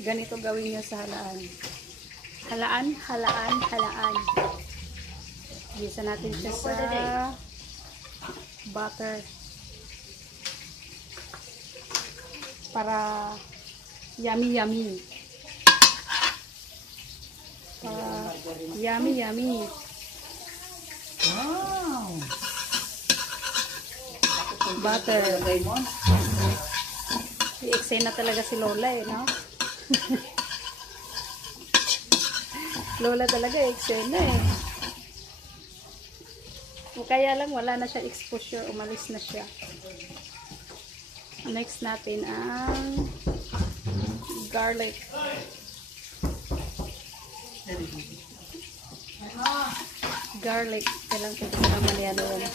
Ganito gawin nyo sa halaan. Halaan, halaan, halaan. Gisa natin siya sa butter. Para yummy, yummy. Para yummy, yummy. Wow! Butter. I-explain na talaga si Lola eh, no? Lola talaga i-explain na eh. O kaya lang wala na siya exposure, umalis na siya. Next natin ang garlic. Garlic. Kailang ko naman yan doon.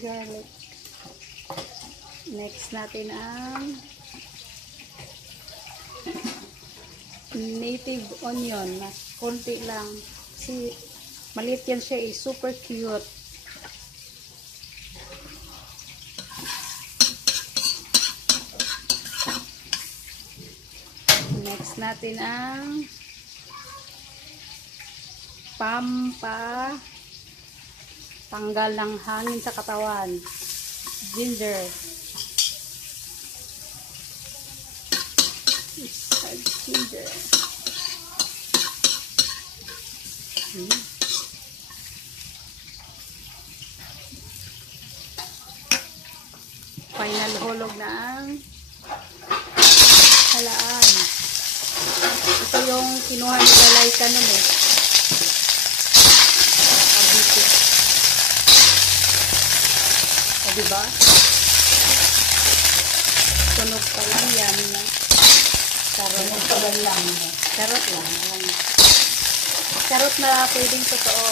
Garlic. Next natin ang native onion na konti lang. Kasi maliit yan siya eh. Super cute. Next natin ang tanggal ng hangin sa katawan. Ginger. Ginger. Final hulog ng halaan. Ito yung kinuha ni Lalayka nun eh. Nakabiti. O diba? Tunog pa lang yan. Karot lang. Karot lang. Karot na pwedeng totoo.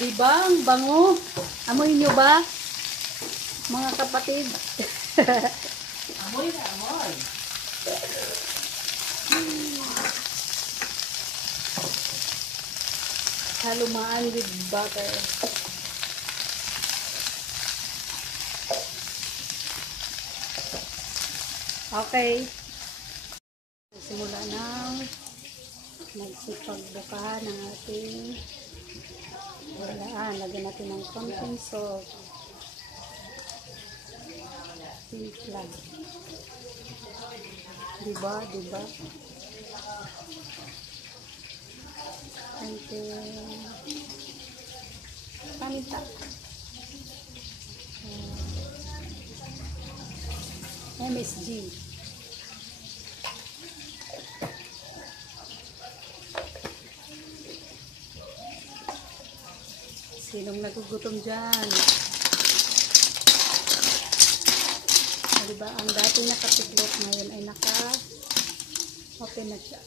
Diba? Ang bango. Amoy nyo ba? Mga kapatid. Amoy na, amoy. Halumaan with butter. Okay. Simula ng magsipagbukahan ng ating halaan. Lagyan natin ng konting salt. Simpla. Diba? Diba? Konting paminta. MSG. Sinong nagugutom dyan? Diba? Ang dating nakatiklop ngayon ay naka-open na siya.